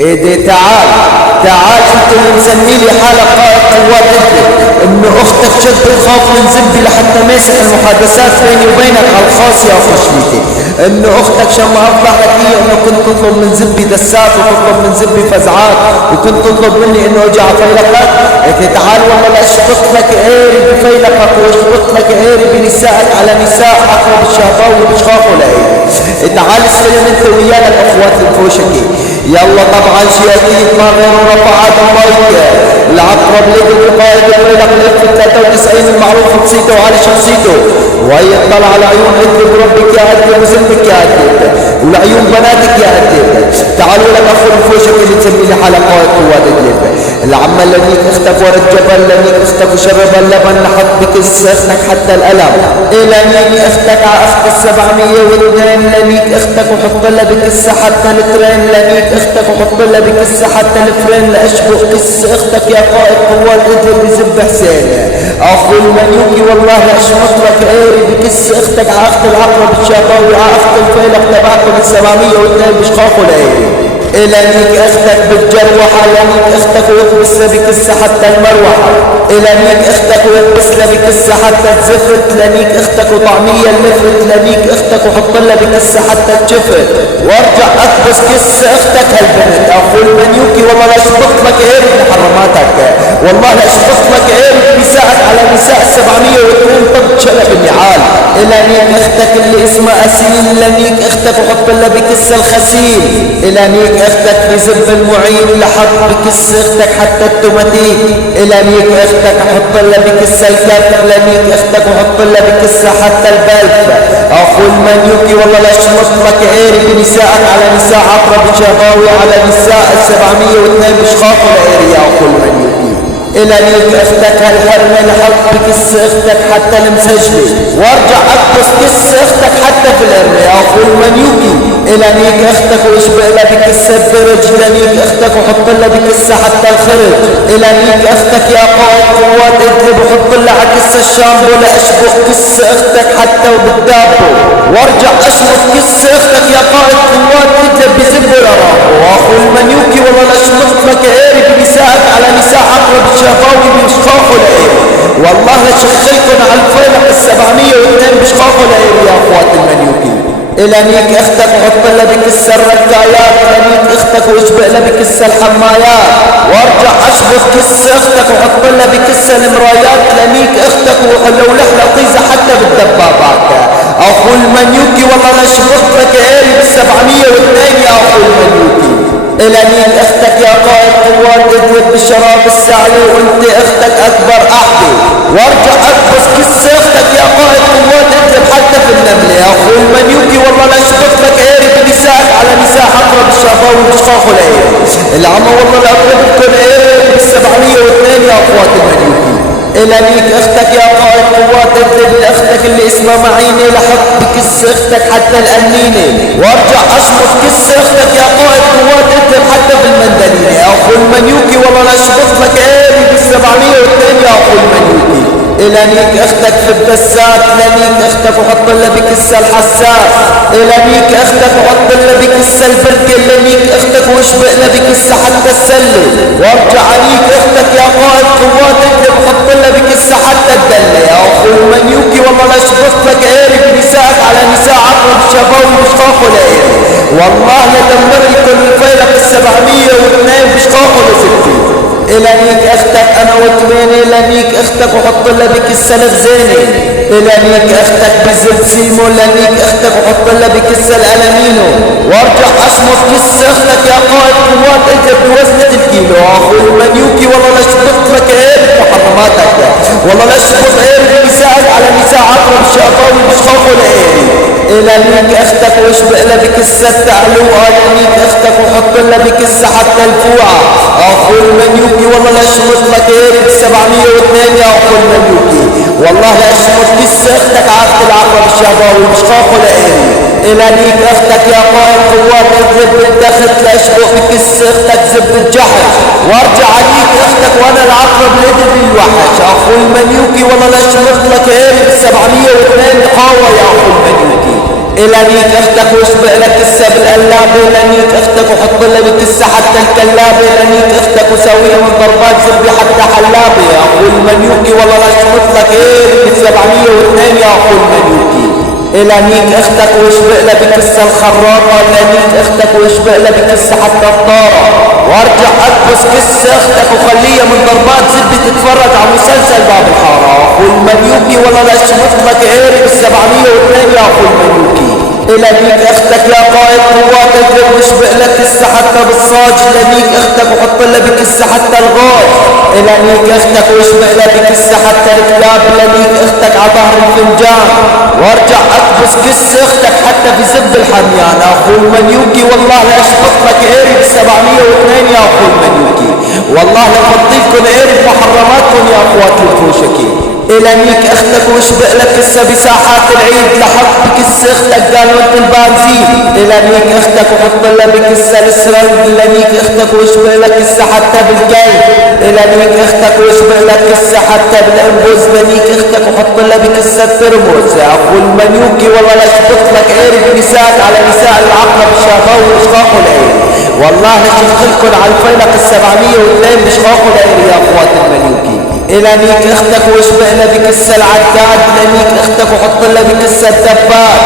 ايدي تعال تعال، انت اللي مسمي لي حالة قائد قوات انت ان اختك شد الخوف من زبي لحتى ماسك المحادثات بيني وبينك على الخاص يا خشمتي، ان اختك شما افضح لك هي انه كنت تطلب من زبي دسات وتطلب من زبي فزعات وكنت تطلب مني انه اجي على فيلقك. انت تعال والله لاشبط لك عيري بفيلقك واشبط لك عيري بنسائك على نساء اقرب الشهباوي مش خافوا لعيري. تعال استلم انت ويانا الاخوات الفوشكي. يلا طبعا شيء اكيد ما غير رفعات المايك العقرب لقي قائد الفيلق لف 93 المعروف بصيته وعلى شخصيته ويطلع على عيون اكتب ربك يا ادب وزلمك يا ادب والعيون بناتك يا ادب. تعالوا لك اخو الفوشك اللي تسمي لي حالة قائد قوات الليل العمة لنيك اختك ورا الجبل لنيك اختك وشرب اللبن لحد بكس اختك حتى الالم لنيك اختك على اخت 702 لنيك اختك وحط لها بكسة حتى الترين لنيك اختك وحط لها بكسة حتى الفرين لاشبك كس اختك يا قائد قوات ادلب بزب حسين اخو المنيوكي والله اشمط لك عيري بكس اختك على اخت العقرب الشهباوي على اخت الفيلق تبعكم 702 مش خافوا العيري لنيك اختك بالجروحة لنيك اختك ويكبس لها بكسة حتى المروحة لنيك اختك ويكبس لها بكسة حتى الزفت لنيك اختك وطعمية اللفت لنيك اختك وحط لها بكسة حتى الجفت وارجع اكبس كسة اختك هالبنت اخو المنيوكي والله لا اشبط لك عيري بحرماتك والله لا اشبط لك عيري بنسائك على نساء 702 طب شلب النعال لنيك اختك اللي اسمها اسيل لنيك اختك وحط لها بكسة الخسيل لنيك اختك بزب المعين لحط بكس اختك حتى التوماتيك لنيك اختك حط لها بكسة الكف لنيك اختك وحط لها بكسة حتى البلف اخو المنيوكي والله لا اشمط لك عيري بنسائك على نساء عقرب الشهباوي على نساء 702 مش خافوا العيري يا اخو المنيوكي لنيك اختك هالحرمة لحط بكس اختك حتى المسجلة وارجع اكبس كس اختك حتى في الارمي يا اخو المنيوكي لنيك اختك واشبع لها بكسة الدرج لنيك اختك وحط لها بكسة حتى الخرج لنيك اختك يا قائد قوات ادلب وحط لها على كسة الشامبو لاشبك كس اختك حتى وبالدابو وارجع اشبك كس اختك يا قائد قوات ادلب بزب الارابو واخو المنيوكي والله لاشبك لك عيري بنسائك على نساء عقرب الشهباوي مش خافوا العيري والله لشغلكم على الفيلق 702 مش خافوا العيري يا اخوات المنيوكي لنيك اختك وحط لها بكسة الركايات لنيك اختك واشبع لها بكسة الحمايات وارجع اشبك كس اختك وحط لها بكسة المرايات لنيك اختك ولو لحلة طيزة حتى بالدبابات اخو المنيوكي والله لا شبط لك عيري بال702 يا اخو المنيوكي لنيك اختك يا قائد قوات ادلب بالشراب السعلي وانت اختك اكبر احدي وارجع اكبس كس اختك يا قائد قوات ادلب حتى في النملة يا اخو المنيوكي والله لا شبط لك عيري بنسائك على نساء عقرب الشهباوي مش خافوا العيري العمى والله لا اطلب لكم عيري بال702 يا اخوات المنيوكي لنيك اختك يا قائد قوات ادلب لاختك اللي اسمها معينة لحط بكس اختك حتى الأنينة وارجع اشبط كس اختك يا قائد قوات ادلب حتى في المندلينة يا اخو المنيوكي والله لا شبط لك عيري بال702 يا اخو المنيوكي لنيك اختك في الدسات لنيك اختك وحط لها بكسة الحساس لنيك اختك وحط لها بكسة البركة لنيك اختك واشبع لها بكسة حتى السلة وارجع عليك اختك يا قائد قوات ادلب وحط لها بكسة حتى الدلة يا اخو المنيوكي والله لا شبط لك عيري بنسائك على نساء عقرب الشهباوي مش خافوا العيري والله لدمر لكم الفيلق 702 مش خافوا لستي لنيك اختك انا وتميني لنيك اختك وحط لها بكسة الغزينة لنيك اختك بزب سيمو لنيك اختك وحط لها بكسة الالمينو وارجع اشمط كس اختك يا قائد قوات ادلب بوزنة الكيلو اخو المنيوكي والله لا شبط لك عيري بحرماتك والله لا شبط عيري بنسائك على نساء عقرب الشهباوي مش خافوا العيري لنيك اختك واشبع لها بكسة التعلوقة لنيك اختك وحط لها بكسة حتى الفوعة اخو المنيوكي والله لا شمط لك عيري ب702 يا اخو المنيوكي والله لا شمط كس اختك عقد العقرب الشهباوي مش خافوا العيري إلانيك اختك يا قائد قوات اضرب بالدخل لاشبق بكس اختك زب الجحر وارجع عليك اختك وانا العقرب لدب الوحش اخو المنيوكي والله لا شمرت لك قرب 702 قوة يا اخو المنيوكي. إلانيك اختك واشبع لك كسة بالقلابة إلانيك اختك وحط لها بكسة حتى الكلابة إلانيك اختك وسويها من ضربات زبي حتى حلابة يا اخو المنيوكي والله لا شمرت لك قرب 702 يا اخو المنيوكي. إلانيك اختك واشبع لها بكسة الخراطة إلانيك اختك واشبع لها بكسة حتى الطارة وارجع اكبس كسة اختك وخليها من ضربات زبي تتفرج على مسلسل باب الحارة اخو المنيوكي والله لا شمرت لك قرب 702 يا اخو المنيوكي. إلانيك اختك يا قائد قوات اضرب واشبع لك كسة حتى بالصاج إلانيك اختك وحط لها بكسة حتى الغاز إلانيك اختك واشبع لها بكسة حتى الكلاب إلانيك اختك على ظهر الفنجان وارجع اكبس كسة اختك حتى في زب الحميان اخو المنيوكي والله لا اشبط لك قرب 702 يا اخو المنيوكي والله لفضيلكم قرب محرماتكم يا اخوات الكوشكي. إلانيك اختك واشبع لك كسة بساحات العيد لحط بكسة اختك قالوت البنزين إلانيك اختك وحط لها بكسة السرنج إلانيك اختك واشبع لك كسة حتى بالقلب إلانيك اختك واشبع لك كسة حتى بالأنبوز إلانيك اختك وحط لها بكسة ترمز يا أخو المنيوكي والله لا شبط لك قرب نساء على نساء العقرب الشافاوي وشقاق العين والله لشغلكم على الفيلق 702 بشقاق العين يا أخوات المنيوكي. إلانيك اختك واشبع لها بكسة العداد إلانيك اختك وحط لها بكسة الدبار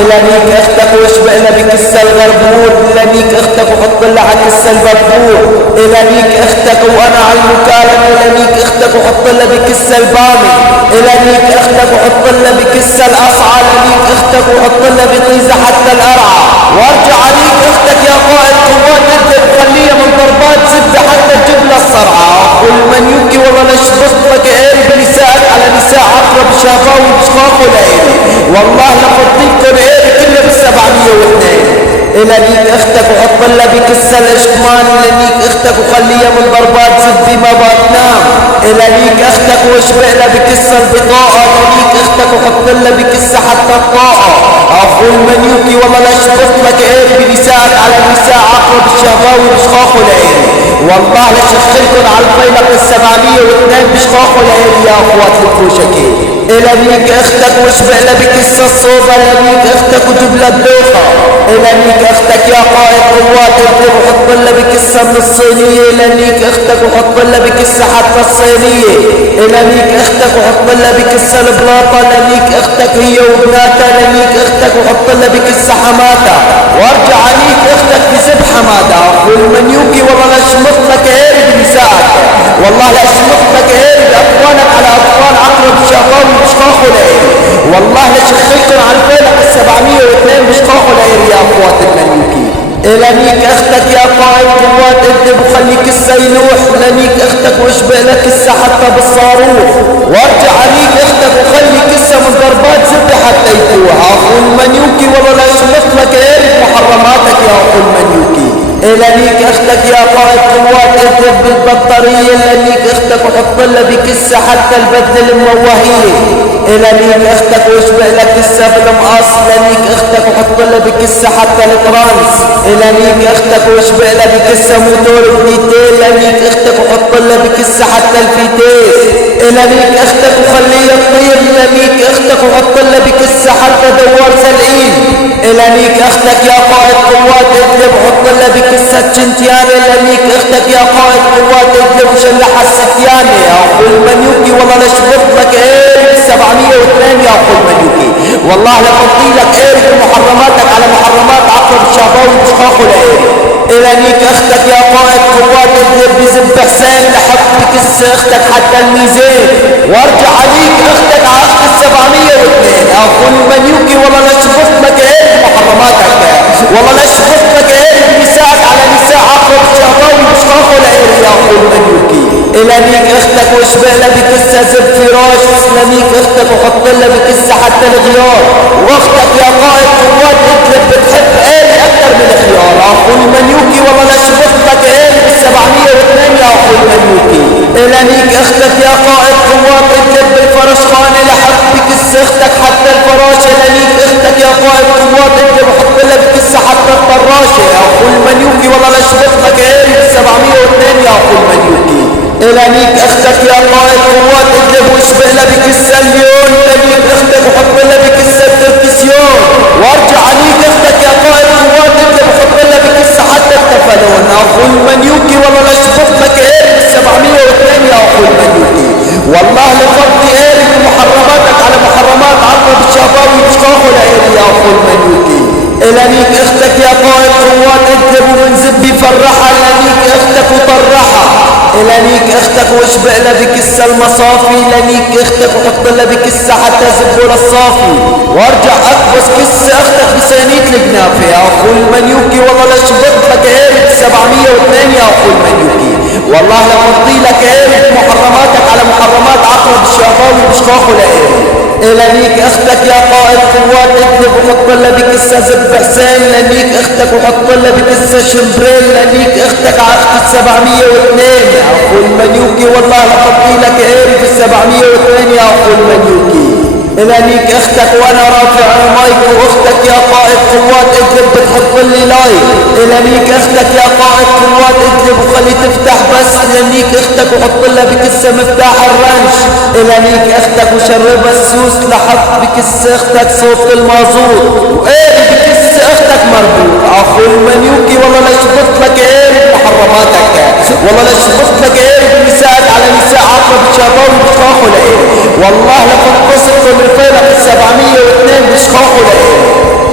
إلانيك اختك واشبع لها بكسة الغربور إلانيك اختك وحط لها على كسة البربور إلانيك اختك وانا على المكالمة إلانيك اختك وحط لها بكسة البامي إلانيك اختك وحط لها بكسة الأصعى إلانيك اختك وحط لها بطيزة حتى الأرعى وارجع عليك اختك يا قائد قوات اضرب خليها من ضربات زبدة حتى تجيب لها الصرعى والمنيوكي والله لا شبط لك قرب نساءك على نساء عقرب شافاوي بشقاق العين والله لفضيلكم قرب كله بال702. إلانيك اختك وحط لها بكسة الاشكمان إلانيك اختك وخليها من ضربات زبي ما بتنام إلانيك اختك واشبع لها بكسة البطاقة إلانيك اختك وحط لها بكسة حتى الطاقة اخو المنيوكي والله لا شبط لك قرب نساءك على نساء عقرب الشافاوي بشقاق العين والله لشغلكم على الفيلق 702 بشقاق العين يا اخوات الكوشكي. إلانيك اختك واشبع لها بكسة الصوبة إلانيك اختك وجيب لها الدوخة إلانيك اختك يا قائد قوات اضرب وحط لها بكسة من الصينية إلانيك اختك وحط لها بكسة حتى الصينية إلانيك اختك وحط لها بكسة البلاطة إلانيك اختك هي وبناتها إلانيك اختك وحط لها بكسة حماتها وارجع عليك اختك بزب حماتها اخو المنيوكي والله لا شمط لك قرب نساءك والله لا شمط لك قرب اطفالك على اطفال عقرب شافاوي بشقاق العين والله لشغلكم على الفيلق 702 بشقاق العين يا اخوات المنيوكي. إلانيك اختك يا قائد قوات اكتب وخليك السيلوح إلانيك اختك واشبع لك كسة حتى بالصاروخ وارجع عليك اختك وخلي كسة من ضربات زبدة حتى يفوح اخو المنيوكي والله لا شمط لك قرب محرماتك يا اخو المنيوكي. إلانيك اختك يا قائد قوات اكتب بالبطارية إلانيك اختك وحط لها بكسة حتى البدل الموهية إلانيك اختك واشبع لك كسة بالمقص إلانيك اختك وحط لها بكسة حتى الترانس إلانيك اختك واشبع لها بكسة موتور بنيتين إلانيك اختك وحط لها بكسة حتى الفيتيس إلانيك اختك وخليها تطير إلانيك اختك وحط لها بكسة حتى دوار سلعين إلانيك اختك يا قائد قوات اضرب وحط لها بكسة شنتيانة إلانيك اختك يا قائد قوات اضرب وشلحها الستيانة يا اخو المنيوكي والله لا شبط لك قرب 702 يا اخو المنيوكي والله لفضي لك قرب محرماتك على محرمات عقرب الشافاوي بشقاق العين. إلانيك اختك يا قائد قوات اضرب بزب حسين لحط بكسة اختك حتى الميزان وارجع عليك اختك على اخت 702 يا اخو المنيوكي والله لا شبط لك قرب محرماتك والله لا شبط لك قرب نساءك على نساء عقرب الشافاوي بشقاق العين يا اخو المنيوكي. إلانيك اختك واشبع لها بكسة زب فراش إلانيك اختك وحط لها بكسة حتى الغيار واختك يا قائد قوات اضرب بتحب قالي اكتر من الخيار اخو المنيوكي والله لا شبط لك قالي بال702 يا اخو المنيوكي. إلانيك اختك يا قائد قوات اضرب بالفرش خانة لحق بكسة اختك حتى الفراش إلانيك اختك يا قائد قائد قوات اكذب وحط لك كسة حتى الطراشة يا اخو المنيوكي والله لا شفت لك ايه 702 يا اخو المنيوكي. الانيك اختك يا قائد قوات اكذب واشبه لها بكسة الليون لانيك اختك وحط لها بكسة التركسيون وارجع عليك اختك يا قائد قوات اكذب وحط لها بكسة حتى التفلون يا اخو المنيوكي والله لا شفت لك ايه 702 يا اخو المنيوكي. والله لفضي ايه محرماتك على محرمات عقب الشافاوي بشخاخه لإلي يا اخو المنيوكي. الانيك اختك يا قائد قوات اكذب ومن زبي فرحها الانيك اختك وطرحها. الانيك اختك واشبع لها بكسة المصافي لانيك اختك وحط لها بكسة حتى زبوا للصافي وارجع اكبس كسة اختك بسانية الجنافة يا اخو المنيوكي والله لا شبط لك هيرة 702 يا اخو المنيوكي. والله لفضي لك هيرة محرماتك على محرمات عقرب الشافاوي بشخاخه لإلي. الانيك اختك يا قائد قوات اكذب وحط لها بكسة زب حسين لانيك اختك وحط لها بكسة شمبرين لانيك اختك عقد 702 يا اخو المنيوكي والله لفضي لك هيرة 702 يا اخو المنيوكي. الانيك اختك وانا رافع المايك واختك يا قائد قوات اكذب بتحط لي لايك. الانيك اختك يا قائد قوات اكذب وخلي تفتح بس لانيك اختك وحط لها بكسة مفتاح الرنش. الانيك اختك وشربها السوس لحط بكسة اختك صوت المازوت وايه بكسة اختك مربوط. اخو المنيوكي والله لا شفت لك ايه محرماتك والله لا شفت لك ايه بنساءك على نساء عقرب الشافاوي بشخاخه لإيه. والله لقد قصدت بالفيلق 702 بشخاخه لإيه.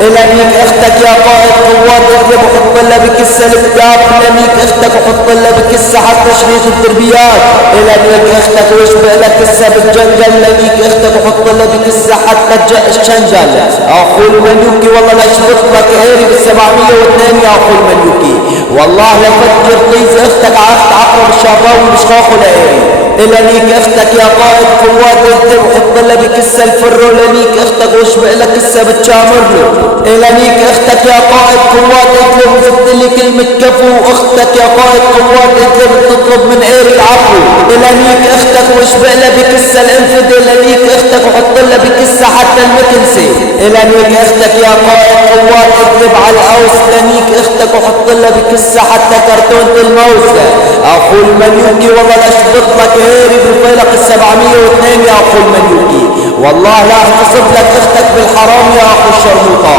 الانيك اختك يا قائد قوات اكذب وحط لها بكسة الكتاب الانيك اختك وحط لها بكسة حتى شريط التربيات. الانيك اختك واشبه لها كسة بالجنجل الانيك اختك وحط لها بكسة حتى الشنجل. اخو المنيوكي والله لا شفت لك هيري بال702 يا اخو المنيوكي. والله لفكر طيز اختك عقد عقرب الشافاوي بشخاخه لإيه. الانيك اختك يا قائد قوات اكذب وحط لها بكسة الفرو الانيك اختك واشبه لها كسة بتشامرلو. الانيك اختك يا قائد قوات اكذب وفت لي كلمة كفو واختك يا قائد قوات اكذب تطلب من غير العفو. الانيك اختك واشبه لها بكسة الانفد الانيك اختك وحط لها بكسة حتى المكنسي. الانيك اختك يا قائد قوات اكذب على الاوس الانيك اختك وحط لها بكسة حتى كرتونة الموسى. اخو المنيوكي والله لا شبط لك هيري بالفيلق 702 يا اخو المنيوكي. والله لا اغتصب لك اختك بالحرام يا اخو الشرموطة.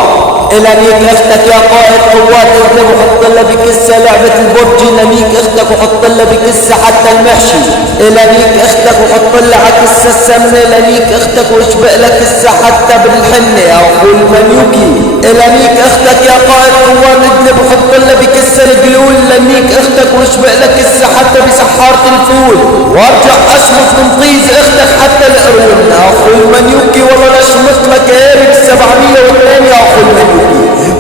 الانيك اختك يا قائد قوات اكذب وحط لها بكسة لعبة البرج الانيك اختك وحط لها بكسة حتى المحشي. الانيك اختك وحط لها كسة السمنة الانيك اختك واشبه لها كسة حتى بالحنة يا اخو المنيوكي. الانيك اختك يا قائد قوات اكذب وحط لها بكسة القلول الانيك اختك واشبه لها كسة حتى بسحارة الفول وارجع اشمط من طيز اختك حتى القرون يا اخو المنيوكي. والله لا شمط لك هيري 702 يا اخو المنيوكي.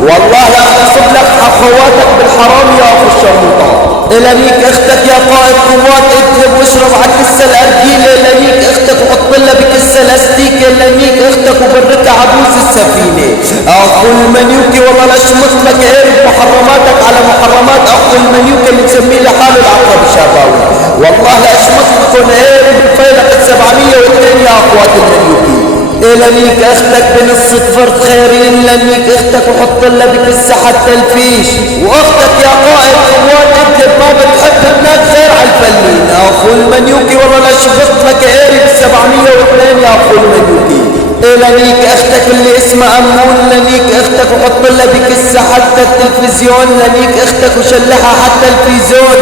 والله لا اغتصب لك اخواتك بالحرام يا اخو الشرموطة. الانيك اختك يا قائد قوات اكذب واشرب على كسة الارجيلة الانيك اختك وحط لها بكسة الاستيكة الانيك اختك وبركة عبوس السفينة. اخو المنيوكي والله لا شمط لك هيري محرماتك على محرمات اخو المنيوكي اللي مسميه لحاله العقرب الشافاوي. والله لا شمط لكم هيري بالفيلق 702 يا اخوات المنيوكي. الانيك اختك بنص فرد خيرين لانيك اختك وحط لها بكسة حتى الفيش واختك يا قائد قوات اكذب ما بتحب هناك غير على الفلين. اخو المنيوكي والله لا شفت لك هيري ب702 يا اخو المنيوكي. الانيك اختك اللي اسمها امون لانيك اختك وحط لها بكسة حتى التلفزيون لانيك اختك وشلحها حتى الفيزون.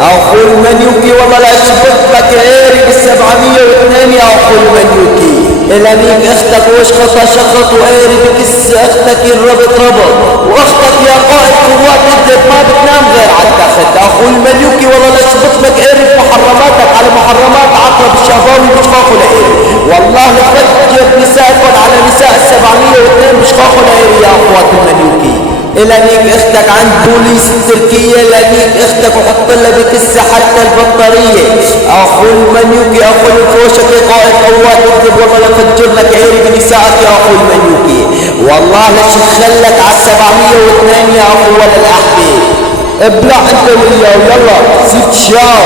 اخو المنيوكي والله لا شفت لك هيري ب702 يا اخو المنيوكي. الانيك اختك وشخطها شخط وقيري بكسة اختك الربط ربط واختك يا قائد قوات اكذب ما بتنام غير على التخت. اخو المنيوكي والله لا شفت لك قيري بمحرماتك على محرمات عقرب الشافاوي بشخاخه لقيري. والله لفجر نسائكم على نساء 702 بشخاخه لقيري يا اخوات المنيوكي. الانيك اختك عند بوليس التركية لانيك اختك وحط لها بكسة حتى البطارية. اخو المنيوكي اخو الفوشك قائد قوات اكذب والله لفجر لك عيري بنسائك يا اخو المنيوكي. والله لشخلك على 702 يا اخو ولا الاحبي. ابلع انت وياه يلا سيب شاو.